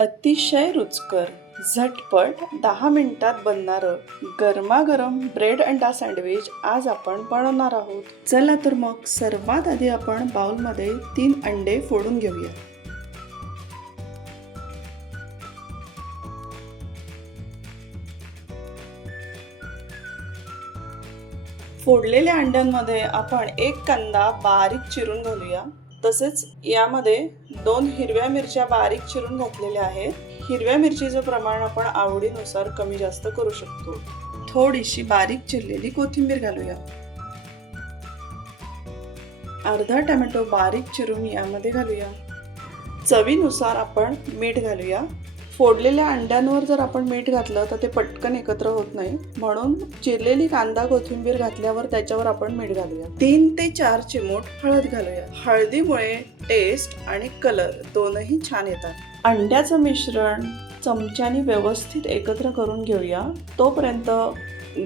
अतिशय रुचकर, झटपट 10 मिनिटात बनणारं गरमागरम ब्रेड अंडा सँडविच आज आपण बनवणार आहोत. चला तर मग सर्वात आधी आपण बाउलमध्ये 3 अंडे फोडून घेऊया. फोडलेल्या अंड्यांमध्ये आपण 1 कांदा बारीक चिरून घालूया. तसेच यामध्ये 2 हिरव्या मिरच्या बारीक चिरून घातलेल्या आहेत. हिरव्या मिरचीचं प्रमाण आपण आवडीनुसार कमी जास्त करू शकतो. थोडीशी बारीक चिरलेली कोथिंबीर घालूया. अर्धा टोमॅटो बारीक चिरून यामध्ये घालूया. चवीनुसार आपण मीठ घालूया. फोडलेल्या अंड्यांवर जर आपण मीठ घातलं तर ते पटकन एकत्र होत नाही, म्हणून चिरलेली कांदा कोथिंबीर घातल्यावर त्याच्यावर आपण मीठ घालूया. 3 ते 4 चिमूट हळद घालूया. हळदीमुळे टेस्ट आणि कलर दोनही छान येतात. अंड्याचं मिश्रण चमच्याने व्यवस्थित एकत्र करून घेऊया. तोपर्यंत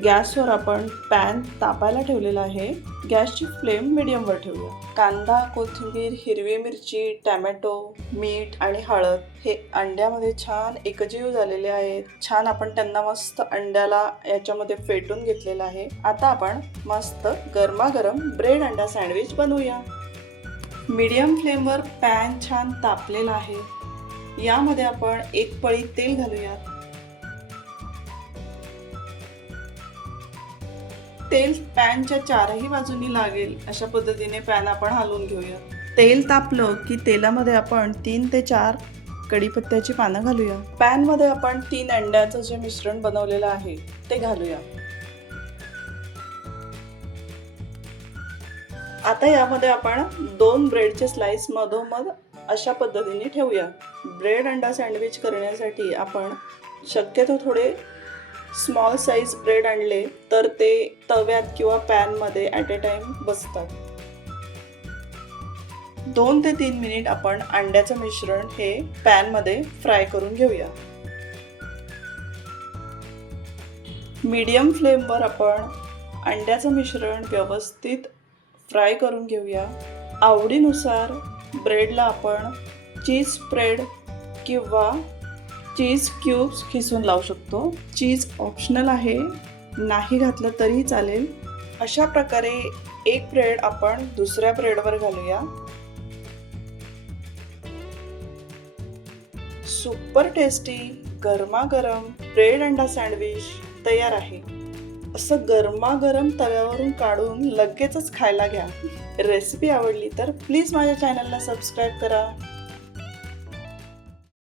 गॅसवर आपण पॅन तापायला ठेवलेला आहे. गॅसची फ्लेम मीडियमवर ठेवूया. कांदा, कोथिंबीर, हिरवी मिरची, टोमॅटो, मीठ आणि हळद हे अंड्यामध्ये छान एकजीव झालेले आहेत. छान आपण त्यांना मस्त अंड्याला याच्यामध्ये फेटून घेतलेलं आहे. आता आपण मस्त गरमागरम ब्रेड अंडा सँडविच बनवूया. मीडियम फ्लेमवर पॅन छान तापलेला आहे. यामध्ये आपण 1 पळी तेल घालूया. तेल पॅनच्या 4ही बाजूनी लागेल अशा पद्धतीने पॅन आपण हलवून घेऊया. तेल तापलं की तेलामध्ये आपण 3 ते 4 कढीपत्त्याची पानं घालूया. पॅनमध्ये आपण 3 अंड्याचं जे मिश्रण बनवलेलं आहे ते घालूया. आता यामध्ये आपण 2 ब्रेडचे स्लाइस मधोमध अशा पद्धतीने ठेवूया. ब्रेड अंडा सँडविच करण्यासाठी आपण शक्यतो थोडे स्मॉल साईज ब्रेड आणले तर ते तव्यात किंवा पॅनमध्ये ॲट अ टाइम बसतात. 2 ते 3 मिनिट आपण अंड्याचं मिश्रण हे पॅनमध्ये फ्राय करून घेऊया. मीडियम फ्लेमवर आपण अंड्याचं मिश्रण व्यवस्थित फ्राय करून घेऊया. आवडीनुसार ब्रेडला आपण चीज स्प्रेड किंवा चीज क्यूब्स खिसून लावू शकतो. चीज ऑप्शनल आहे, नाही घातलं तरीही चालेल. अशा प्रकारे एक ब्रेड आपण दुसऱ्या ब्रेडवर घालूया. सुपर टेस्टी गरमागरम ब्रेड अंडा सँडविच तयार आहे. असं गरमागरम तव्यावरून काढून लगेचच खायला घ्या. रेसिपी आवडली तर प्लीज माझ्या चॅनलला सबस्क्राईब करा.